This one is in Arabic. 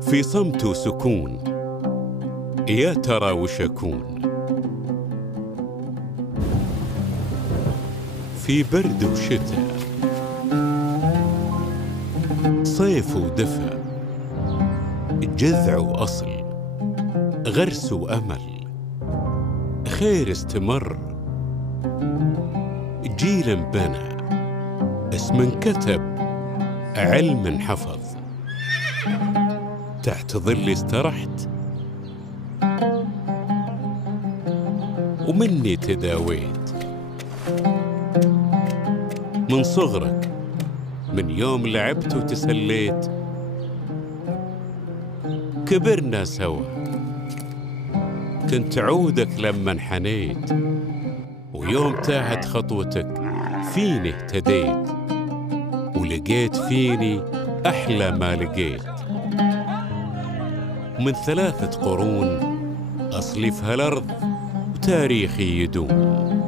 في صمت وسكون يا ترى وش أكون؟ في برد وشتاء، صيف ودفا، جذع وأصل، غرس وأمل، خير استمر، جيل بنى، اسم انكتب، علم انحفظ، تحت ظلي استرحت ومني تداويت. من صغرك، من يوم لعبت وتسليت، كبرنا سوا، كنت عودك لما انحنيت، ويوم تاهت خطوتك فيني اهتديت، ولقيت فيني أحلى ما لقيت. ومن 3 قرون أصلي في هالأرض وتاريخي يدوم.